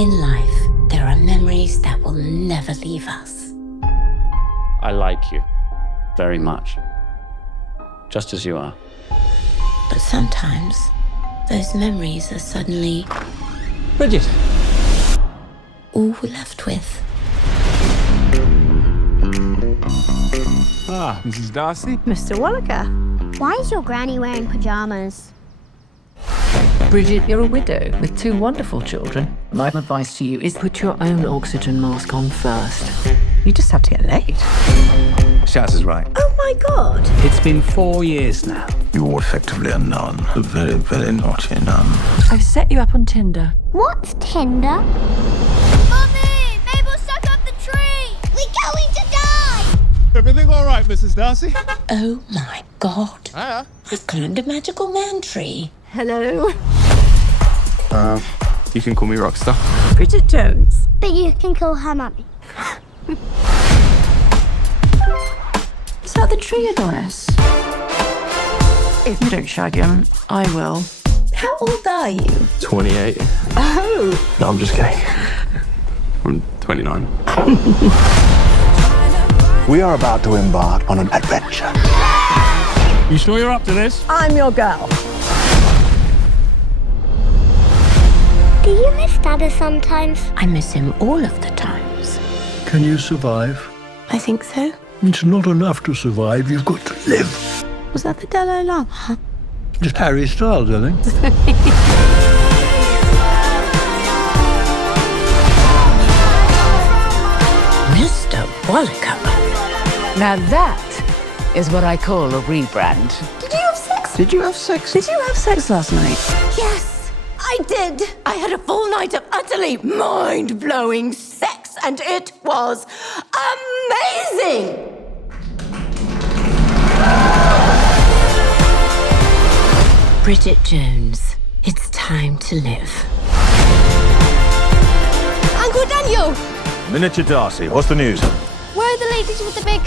In life, there are memories that will never leave us. I like you very much, just as you are. But sometimes, those memories are suddenly Bridget! all we're left with. Ah, Mrs. Darcy. Mr. Wallaker. Why is your granny wearing pajamas? Bridget, you're a widow with 2 wonderful children. My advice to you is put your own oxygen mask on first. You just have to get laid. Shaz is right. Oh my God. It's been 4 years now. You're effectively a nun. A very, very naughty nun. I've set you up on Tinder. What's Tinder? Mummy! Mabel's stuck up the tree! We're going to die! Everything all right, Mrs. Darcy? Oh my God. Hiya. I've climbed a magical man tree. Hello. You can call me Rockstar. Bridget Jones. But you can call her mummy. Is that the tree address? If you don't shag him, I will. How old are you? 28. Oh. No, I'm just kidding. I'm 29. We are about to embark on an adventure. You sure you're up to this? I'm your girl. Do you miss Dada sometimes? I miss him all of the times. Can you survive? I think so. It's not enough to survive, you've got to live. Was that the Dalai Lama? Just Harry Styles, I think. Mr. Wallaker. Now that is what I call a rebrand. Did you have sex? Did you have sex? Did you have sex last night? Yes, I did. I had a full night of utterly mind-blowing sex, and it was amazing! Bridget Jones. It's time to live. Uncle Daniel, Miniature Darcy, what's the news? Where are the ladies with the big...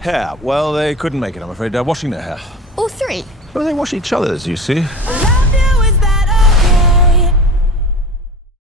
Hair. Well, they couldn't make it, I'm afraid. They're washing their hair. all 3? Well, they wash each other's, you see.